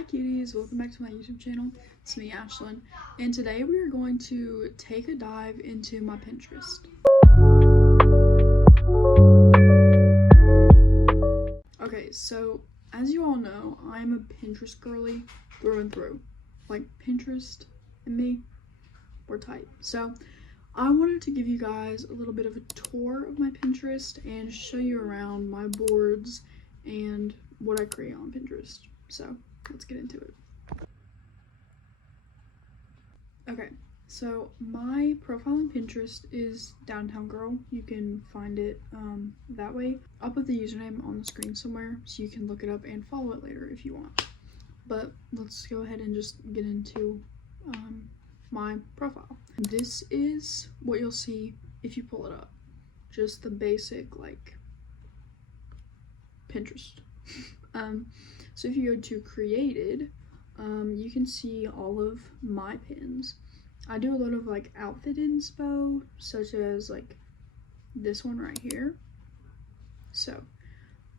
Hi cuties, welcome back to my YouTube channel. It's me, Ashlyn, and today we are going to take a dive into my Pinterest. Okay, so as you all know, I'm a Pinterest girly through and through. Like Pinterest and me, we're tight. So I wanted to give you guys a little bit of a tour of my Pinterest and show you around my boards and what I create on Pinterest. So let's get into it. Okay, so my profile on Pinterest is Downtown Girl. You can find it that way. I'll put the username on the screen somewhere so you can look it up and follow it later if you want. But let's go ahead and just get into my profile. This is what you'll see if you pull it up. Just the basic like Pinterest. So if you go to created, you can see all of my pins. I do a lot of like outfit inspo, such as like this one right here. So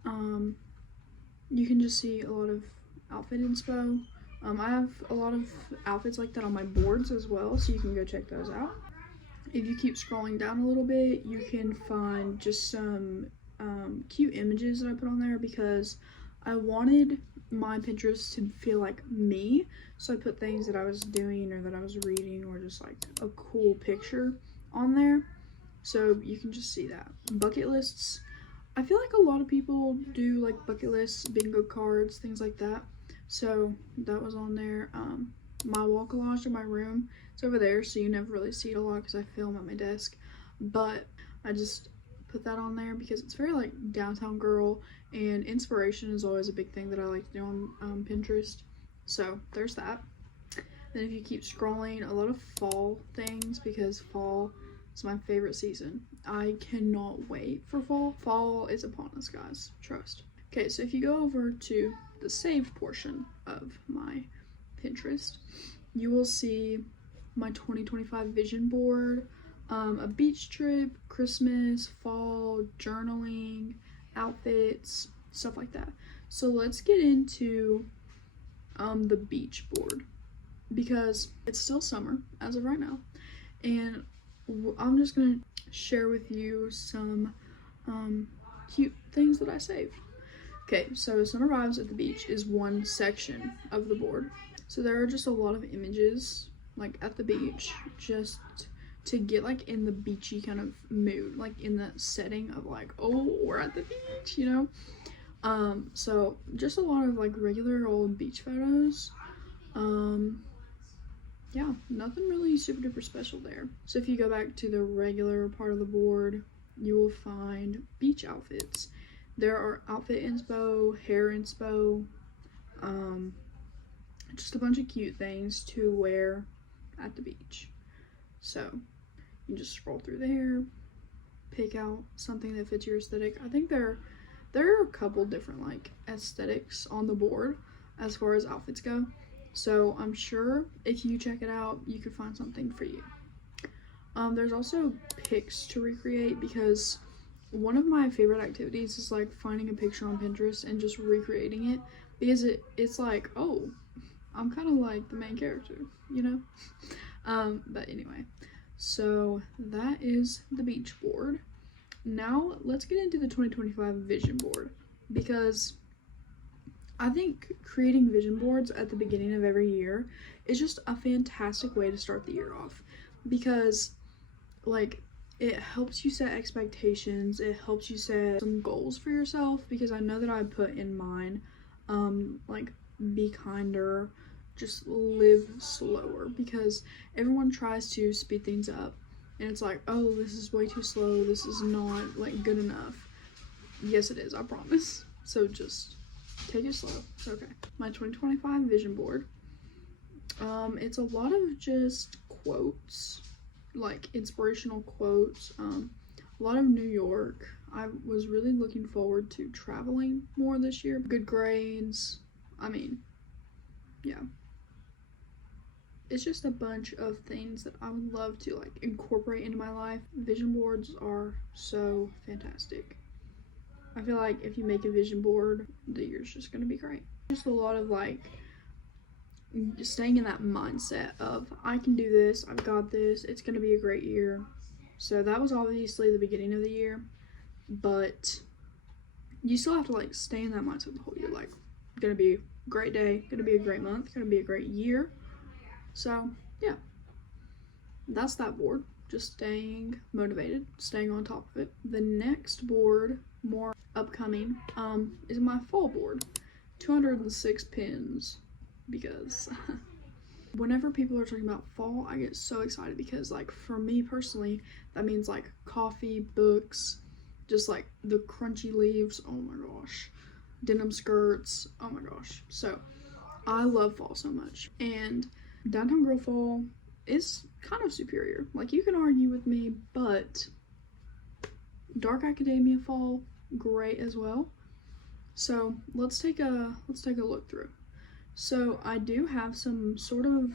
you can just see a lot of outfit inspo. I have a lot of outfits like that on my boards as well, so you can go check those out. If you keep scrolling down a little bit, you can find just some cute images that I put on there because I wanted my Pinterest to feel like me, so I put things that I was doing or that I was reading or just like a cool picture on there, so you can just see that. Bucket lists, I feel like a lot of people do like bucket lists, bingo cards, things like that, so that was on there. My wall collage in my room, it's over there, so you never really see it a lot because I film at my desk, but I just put that on there because it's very like Downtown Girl, and inspiration is always a big thing that I like to do on Pinterest, so there's that. Then if you keep scrolling, a lot of fall things because fall is my favorite season. I cannot wait for fall. Fall is upon us, guys, trust. Okay, so if you go over to the saved portion of my Pinterest, you will see my 2025 vision board, a beach trip, Christmas, fall, journaling, outfits, stuff like that. So let's get into the beach board because it's still summer as of right now, and I'm just gonna share with you some cute things that I saved. Okay, so Summer Vibes at the Beach is one section of the board. So there are just a lot of images like at the beach just to get like in the beachy kind of mood, like in the setting of like, oh, we're at the beach, you know? So just a lot of like regular old beach photos. Yeah, nothing really super duper special there. So if you go back to the regular part of the board, you will find beach outfits. There are outfit inspo, hair inspo, just a bunch of cute things to wear at the beach. So you just scroll through there, pick out something that fits your aesthetic. I think there are a couple different like aesthetics on the board as far as outfits go. So I'm sure if you check it out, you could find something for you. There's also pics to recreate because one of my favorite activities is like finding a picture on Pinterest and just recreating it because it's like, oh, I'm kind of like the main character, you know? But anyway, so that is the beach board. Now let's get into the 2025 vision board because I think creating vision boards at the beginning of every year is just a fantastic way to start the year off because like it helps you set expectations, it helps you set some goals for yourself because I know that I put in mine like be kinder, just live slower because everyone tries to speed things up and it's like, oh, this is way too slow, this is not like good enough. Yes it is, I promise. So just take it slow. Okay, my 2025 vision board, it's a lot of just quotes, like inspirational quotes, a lot of New York. I was really looking forward to traveling more this year. Good grades, I mean, yeah, it's just a bunch of things that I would love to like incorporate into my life. Vision boards are so fantastic. I feel like if you make a vision board, the year's just gonna be great. Just a lot of like staying in that mindset of I can do this, I've got this, it's going to be a great year. So that was obviously the beginning of the year, but you still have to like stay in that mindset the whole year. Like, gonna be a great day, gonna be a great month, gonna be a great year. So yeah, that's that board. Just staying motivated, staying on top of it. The next board, more upcoming, is my fall board. 206 pins, because whenever people are talking about fall, I get so excited because, like, for me personally, that means like coffee, books, just like the crunchy leaves. Oh my gosh, denim skirts. Oh my gosh. So I love fall so much, and Downtown Girl fall is kind of superior. Like, you can argue with me, but Dark Academia fall, great as well. So let's take a look through. So I do have some sort of,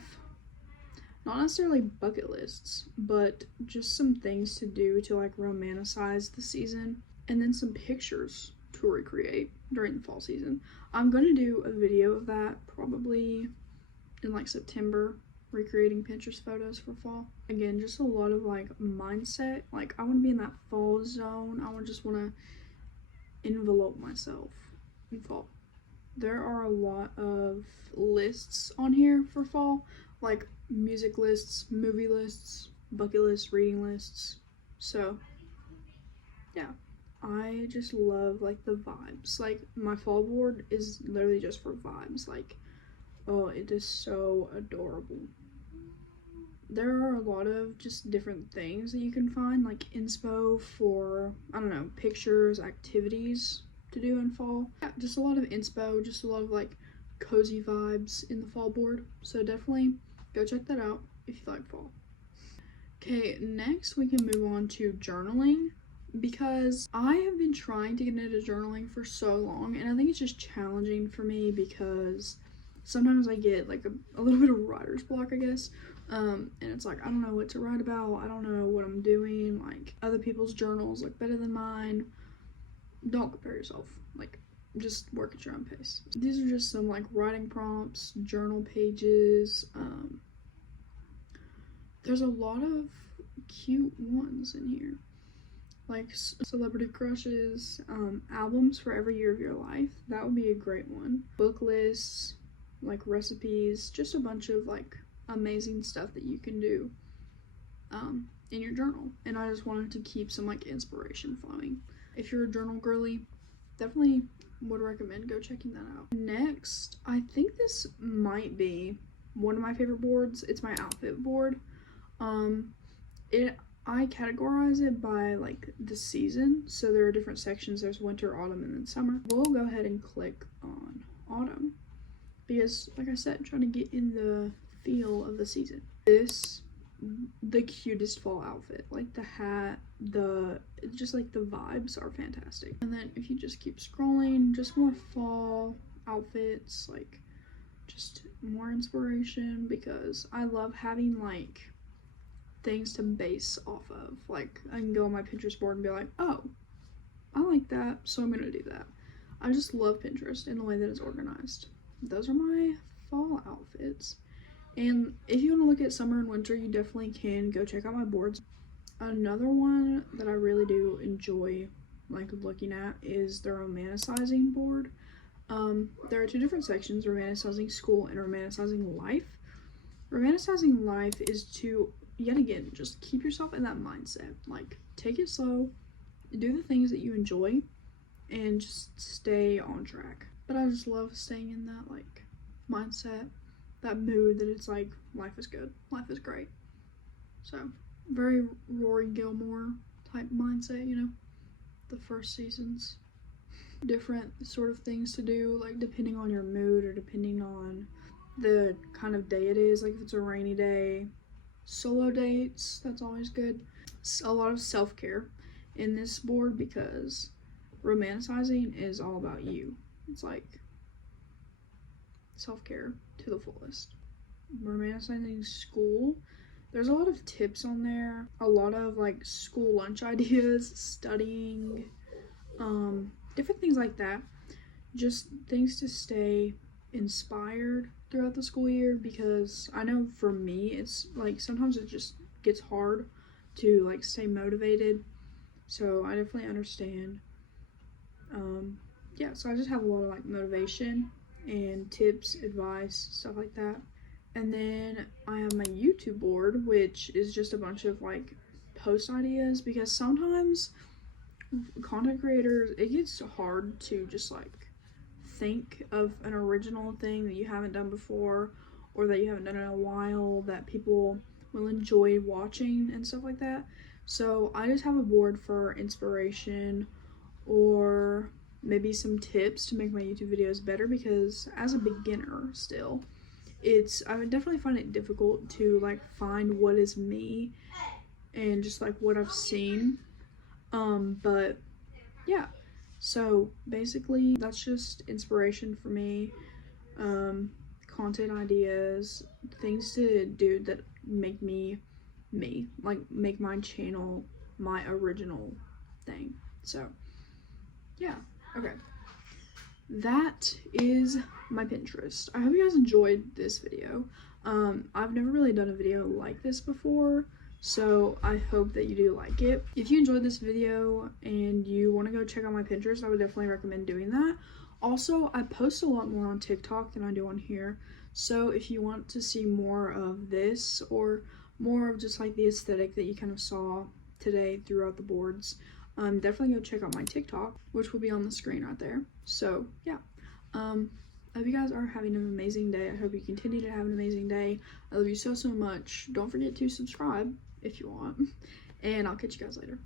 not necessarily bucket lists, but just some things to do to like romanticize the season, and then some pictures to recreate during the fall season. I'm gonna do a video of that probably in like September, recreating Pinterest photos for fall. Again, just a lot of like mindset. Like, I want to be in that fall zone. I just want to envelope myself in fall. There are a lot of lists on here for fall, like music lists, movie lists, bucket lists, reading lists. So yeah, I just love like the vibes. Like, my fall board is literally just for vibes. Like, oh, it is so adorable. There are a lot of just different things that you can find, like inspo for, I don't know, pictures, activities to do in fall. Yeah, just a lot of inspo, just a lot of like cozy vibes in the fall board. So definitely go check that out if you like fall. Okay, next we can move on to journaling, because I have been trying to get into journaling for so long, and I think it's just challenging for me because sometimes I get like a little bit of writer's block, I guess. And it's like, I don't know what to write about. I don't know what I'm doing. Like, other people's journals look better than mine. Don't compare yourself. Like, just work at your own pace. These are just some like writing prompts, journal pages. There's a lot of cute ones in here, like celebrity crushes, albums for every year of your life. That would be a great one. Book lists, like recipes, just a bunch of like amazing stuff that you can do in your journal. And I just wanted to keep some like inspiration flowing. If you're a journal girly, definitely would recommend go checking that out. Next, I think this might be one of my favorite boards. It's my outfit board. I categorize it by like the season. So there are different sections. There's winter, autumn, and then summer. We'll go ahead and click on autumn, because like I said, trying to get in the feel of the season. The cutest fall outfit, like the hat, just like the vibes are fantastic. And then if you just keep scrolling, just more fall outfits, like just more inspiration, because I love having like things to base off of. Like, I can go on my Pinterest board and be like, oh, I like that, so I'm gonna do that. I just love Pinterest and the way that it's organized. Those are my fall outfits. And if you want to look at summer and winter, you definitely can go check out my boards. Another one that I really do enjoy like looking at is the romanticizing board. There are two different sections: romanticizing school and romanticizing life. Romanticizing life is to, yet again, just keep yourself in that mindset. Like, take it slow, do the things that you enjoy, and just stay on track. But I just love staying in that like mindset, that mood that it's like, life is good, life is great. So very Rory Gilmore type mindset, you know, the first seasons. Different sort of things to do, like depending on your mood or depending on the kind of day it is. Like, if it's a rainy day, solo dates, that's always good. A lot of self-care in this board, because romanticizing is all about you. It's like self-care to the fullest. Romanticizing school, there's a lot of tips on there, a lot of like school lunch ideas, studying, different things like that. Just things to stay inspired throughout the school year, because I know for me it's like sometimes it just gets hard to like stay motivated, so I definitely understand. Yeah, so I just have a lot of like motivation and tips, advice, stuff like that. And then I have my YouTube board, which is just a bunch of like post ideas, because sometimes content creators, it gets hard to just like think of an original thing that you haven't done before, or that you haven't done in a while, that people will enjoy watching and stuff like that. So I just have a board for inspiration, or maybe some tips to make my YouTube videos better, because as a beginner still, I would definitely find it difficult to like find what is me and just like what I've seen. But yeah, so basically that's just inspiration for me, content ideas, things to do that make me, like make my channel my original thing. So yeah, okay, that is my Pinterest. I hope you guys enjoyed this video. I've never really done a video like this before, so I hope that you do like it. If you enjoyed this video and you want to go check out my Pinterest, I would definitely recommend doing that. Also, I post a lot more on TikTok than I do on here, so if you want to see more of this, or more of just like the aesthetic that you kind of saw today throughout the boards, definitely go check out my TikTok, which will be on the screen right there. So yeah, I hope you guys are having an amazing day. I hope you continue to have an amazing day. I love you so much. Don't forget to subscribe if you want, and I'll catch you guys later.